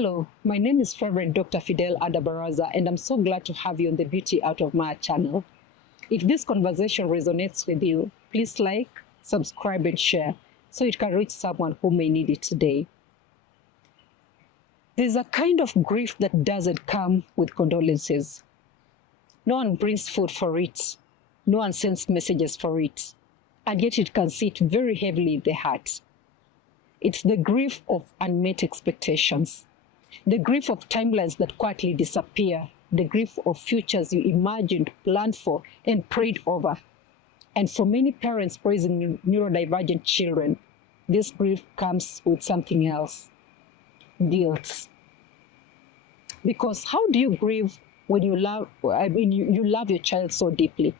Hello, my name is Reverend Dr. Fidel Adabaraza, and I'm so glad to have you on the Beauty Out of Mire channel. If this conversation resonates with you, please like, subscribe, and share so it can reach someone who may need it today. There's a kind of grief that doesn't come with condolences. No one brings food for it. No one sends messages for it. And yet it can sit very heavily in the heart. It's the grief of unmet expectations. The grief of timelines that quietly disappear. The grief of futures you imagined, planned for, and prayed over. And for many parents raising neurodivergent children, this grief comes with something else: guilt. Because how do you grieve when you love your child so deeply?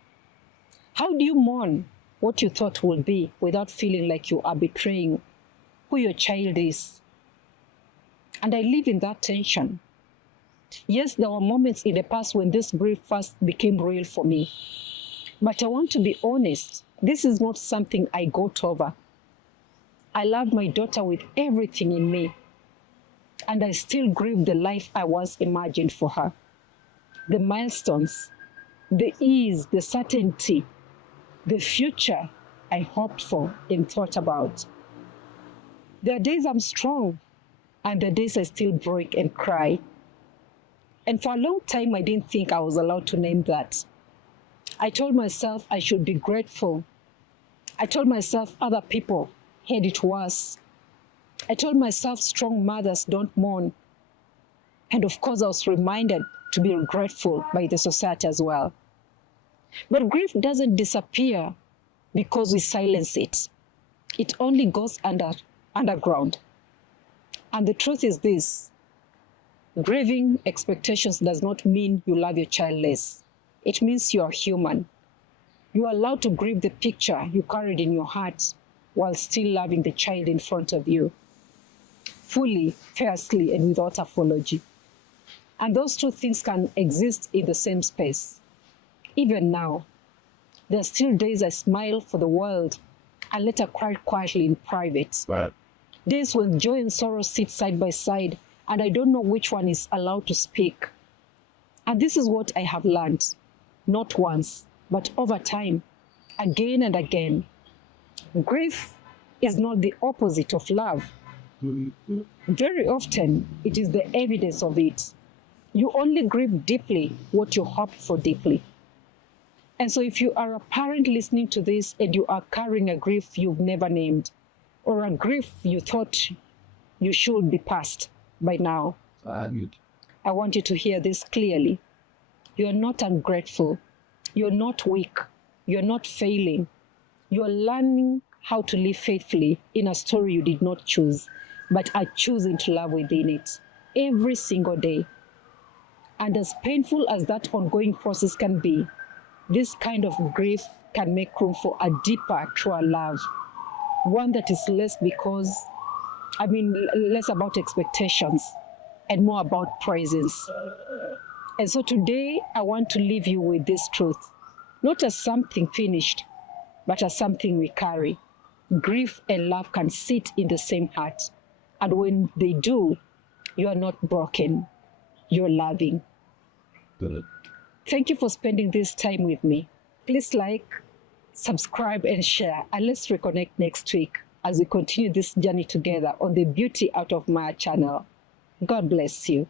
How do you mourn what you thought would be without feeling like you are betraying who your child is? And I live in that tension. Yes, there were moments in the past when this grief first became real for me. But I want to be honest, this is not something I got over. I love my daughter with everything in me. And I still grieve the life I once imagined for her. The milestones, the ease, the certainty, the future I hoped for and thought about. There are days I'm strong, and there are days I still break and cry. And for a long time, I didn't think I was allowed to name that. I told myself I should be grateful. I told myself other people had it worse. I told myself strong mothers don't mourn. And of course, I was reminded to be grateful by the society as well. But grief doesn't disappear because we silence it. It only goes underground. And the truth is this: grieving expectations does not mean you love your child less. It means you are human. You are allowed to grieve the picture you carried in your heart while still loving the child in front of you, fully, fiercely, and without apology. And those two things can exist in the same space. Even now, there are still days I smile for the world and let her cry quietly in private. Right. Days when joy and sorrow sit side by side, and I don't know which one is allowed to speak. And this is what I have learned, not once, but over time, again and again. Grief is not the opposite of love. Very often, it is the evidence of it. You only grieve deeply what you hope for deeply. And so if you are a parent listening to this and you are carrying a grief you've never named, or a grief you thought you should be past by now, I want you to hear this clearly. You're not ungrateful. You're not weak. You're not failing. You're learning how to live faithfully in a story you did not choose, but are choosing to love within it every single day. And as painful as that ongoing process can be, this kind of grief can make room for a deeper, truer love. One that is less about expectations and more about presence. And so today, I want to leave you with this truth, not as something finished, but as something we carry. Grief and love can sit in the same heart. And when they do, you are not broken, you're loving. Good. Thank you for spending this time with me. Please like, subscribe, and share. And let's reconnect next week as we continue this journey together on the Beauty Out of Mire channel. God bless you.